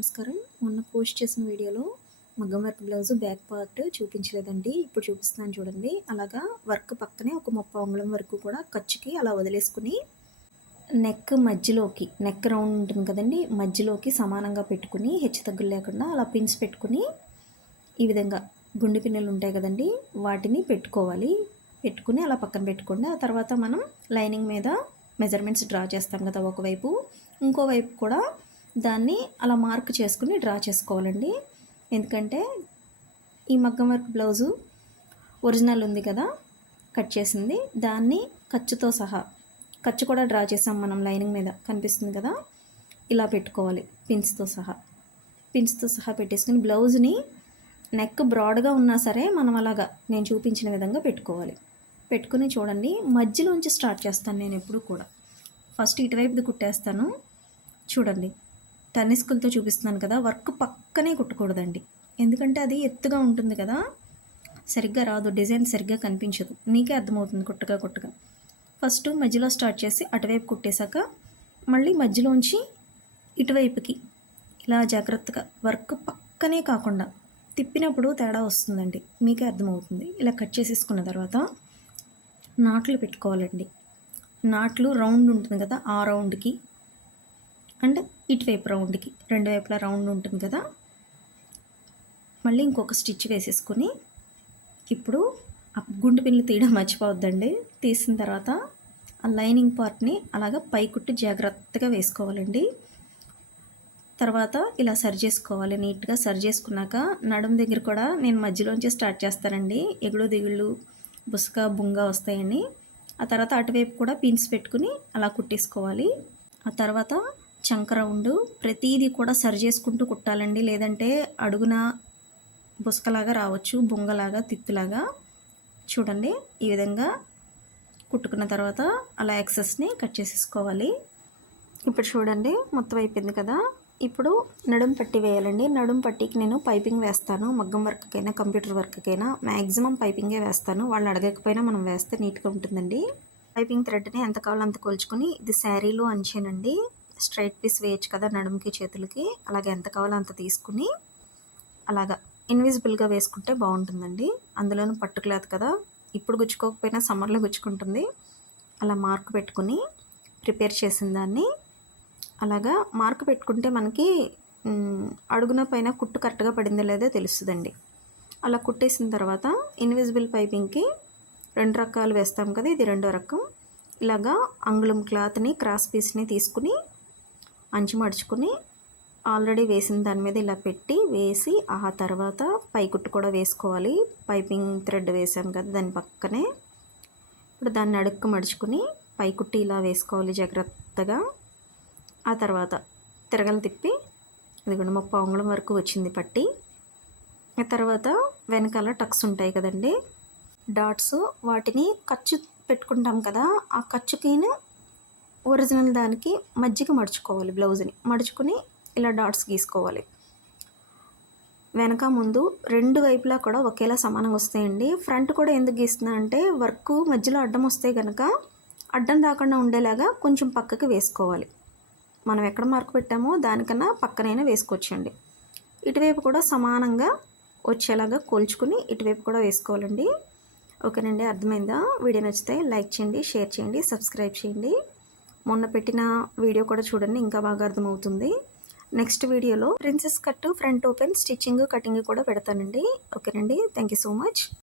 నమస్కారం. మొన్న పోస్ట్ చేసిన వీడియోలో మగ్గం వర్క్ బ్లౌజ్ బ్యాక్ పార్ట్ చూపించలేదండి. ఇప్పుడు చూపిస్తున్నాను చూడండి. అలాగా వర్క్ పక్కనే ఒక ముప్పై అంగుళం వరకు కూడా ఖర్చుకి అలా వదిలేసుకుని నెక్ మధ్యలోకి నెక్ రౌండ్ ఉంటుంది కదండి మధ్యలోకి సమానంగా పెట్టుకుని హెచ్చు తగ్గులు లేకుండా అలా పిన్స్ పెట్టుకుని ఈ విధంగా గుండె పిన్నెలు ఉంటాయి కదండి వాటిని పెట్టుకోవాలి. పెట్టుకుని అలా పక్కన పెట్టుకోండి. ఆ తర్వాత మనం లైనింగ్ మీద మెజర్మెంట్స్ డ్రా చేస్తాం కదా ఒకవైపు. ఇంకోవైపు కూడా దాన్ని అలా మార్క్ చేసుకుని డ్రా చేసుకోవాలండి. ఎందుకంటే ఈ మగ్గం వర్క్ బ్లౌజు ఒరిజినల్ ఉంది కదా కట్ చేసింది. దాన్ని ఖర్చుతో సహా ఖర్చు కూడా డ్రా చేసాం మనం లైనింగ్ మీద కనిపిస్తుంది కదా ఇలా పెట్టుకోవాలి పిన్స్తో సహా. పిన్స్తో సహా పెట్టేసుకుని బ్లౌజ్ని నెక్ బ్రాడ్గా ఉన్నా సరే మనం అలాగా నేను చూపించిన విధంగా పెట్టుకోవాలి. పెట్టుకుని చూడండి మధ్యలోంచి స్టార్ట్ చేస్తాను నేను ఎప్పుడు కూడా. ఫస్ట్ ఇటువైపుది కుట్టేస్తాను. చూడండి టర్నిస్కులతో చూపిస్తున్నాను కదా వర్క్ పక్కనే కుట్టకూడదండి. ఎందుకంటే అది ఎత్తుగా ఉంటుంది కదా సరిగ్గా రాదు డిజైన్ సరిగ్గా కనిపించదు. నీకే అర్థమవుతుంది కుట్టగా కుట్టగా. ఫస్ట్ మధ్యలో స్టార్ట్ చేసి అటువైపు కుట్టేశాక మళ్ళీ మధ్యలోంచి ఇటువైపుకి. ఇలా జాగ్రత్తగా వర్క్ పక్కనే కాకుండా తిప్పినప్పుడు తేడా వస్తుందండి. మీకే అర్థమవుతుంది. ఇలా కట్ చేసేసుకున్న తర్వాత నాట్లు పెట్టుకోవాలండి. నాట్లు రౌండ్ ఉంటుంది కదా ఆ రౌండ్కి అండ్ ఇటువైపు రౌండ్కి రెండు వైపులా రౌండ్ ఉంటుంది కదా. మళ్ళీ ఇంకొక స్టిచ్ వేసేసుకొని ఇప్పుడు ఆ గుండు పిన్లు తీయడం మర్చిపోవద్దండి. తీసిన తర్వాత ఆ లైనింగ్ పార్ట్ని అలాగ పైకుట్టు జాగ్రత్తగా వేసుకోవాలండి. తర్వాత ఇలా సరి చేసుకోవాలి నీట్గా సరి చేసుకున్నాక నడుం దగ్గర కూడా నేను మధ్యలోంచి స్టార్ట్ చేస్తానండి. ఎగుడు దిగుళ్ళు బుసక బుంగ వస్తాయని ఆ తర్వాత అటువైపు కూడా పిన్స్ పెట్టుకుని అలా కుట్టేసుకోవాలి. ఆ తర్వాత చంక రౌండ్ ప్రతీది కూడా సరి చేసుకుంటూ కుట్టాలండి. లేదంటే అడుగున బుసకలాగా రావచ్చు బొంగలాగా తిత్తులాగా. చూడండి ఈ విధంగా కుట్టుకున్న తర్వాత అలా ఎక్సెస్ని కట్ చేసేసుకోవాలి. ఇప్పుడు చూడండి మొత్తం అయిపోయింది కదా. ఇప్పుడు నడుం పట్టి వేయాలండి. నడుం పట్టికి నేను పైపింగ్ వేస్తాను. మగ్గం వర్క్కైనా కంప్యూటర్ వర్క్కైనా మ్యాక్సిమం పైపింగే వేస్తాను. వాళ్ళు అడగకపోయినా మనం వేస్తే నీట్గా ఉంటుందండి. పైపింగ్ థ్రెడ్ని ఎంత కావాలో అంత కొలుచుకొని ఇది శారీలో అంచేనండి. స్ట్రైట్ పీస్ వేయచ్చు కదా నడుముకి చేతులకి. అలాగే ఎంత కావాలో అంత తీసుకుని అలాగా ఇన్విజిబుల్గా వేసుకుంటే బాగుంటుందండి. అందులోనూ పట్టు క్లాత్ కదా. ఇప్పుడు గుచ్చుకోకపోయినా సమ్మర్లో గుచ్చుకుంటుంది. అలా మార్క్ పెట్టుకుని ప్రిపేర్ చేసిన దాన్ని అలాగా మార్క్ పెట్టుకుంటే మనకి అడుగున పైన కుట్టు కరెక్ట్గా పడిందో లేదో తెలుస్తుందండి. అలా కుట్టేసిన తర్వాత ఇన్విజిబుల్ పైపింగ్కి రెండు రకాలు వేస్తాం కదా ఇది రెండో రకం. ఇలాగా అంగుళం క్లాత్ని క్రాస్ పీస్ని తీసుకుని అంచు మడుచుకుని ఆల్రెడీ వేసిన దాని మీద ఇలా పెట్టి వేసి ఆ తర్వాత పైకుట్టు కూడా వేసుకోవాలి. పైపింగ్ థ్రెడ్ వేసాం కదా దాని పక్కనే. ఇప్పుడు దాన్ని అడుక్కు మడుచుకుని పైకుట్టి ఇలా వేసుకోవాలి జాగ్రత్తగా. ఆ తర్వాత తిరగలు తిప్పి ఇదిగోండి ముప్పై అంగుళం వరకు వచ్చింది పట్టి. ఆ తర్వాత వెనకాల టక్స్ ఉంటాయి కదండి డాట్స్. వాటిని ఖర్చు పెట్టుకుంటాం కదా ఆ ఖర్చుకిను ఒరిజినల్ దానికి మజ్జిగ మడుచుకోవాలి బ్లౌజ్ని. మడుచుకుని ఇలా డాట్స్ గీసుకోవాలి. వెనక ముందు రెండు వైపులా కూడా ఒకేలా సమానంగా వస్తాయండి. ఫ్రంట్ కూడా ఎందుకు గీస్తున్నా అంటే వర్క్ మధ్యలో అడ్డం వస్తే కనుక అడ్డం రాకుండా ఉండేలాగా కొంచెం పక్కకి వేసుకోవాలి. మనం ఎక్కడ మార్క్ పెట్టామో దానికన్నా పక్కనైనా వేసుకోవచ్చండి. ఇటువైపు కూడా సమానంగా వచ్చేలాగా కోల్చుకుని ఇటువైపు కూడా వేసుకోవాలండి. ఓకేనండి అర్థమైందా? వీడియో నచ్చితే లైక్ చేయండి షేర్ చేయండి సబ్స్క్రైబ్ చేయండి. మొన్న పెట్టిన వీడియో కూడా చూడండి ఇంకా బాగా అర్థమవుతుంది. నెక్స్ట్ వీడియోలో princess cut front open stitching cutting కూడా పెడతానండి. ఓకేనండి? Thank you so much.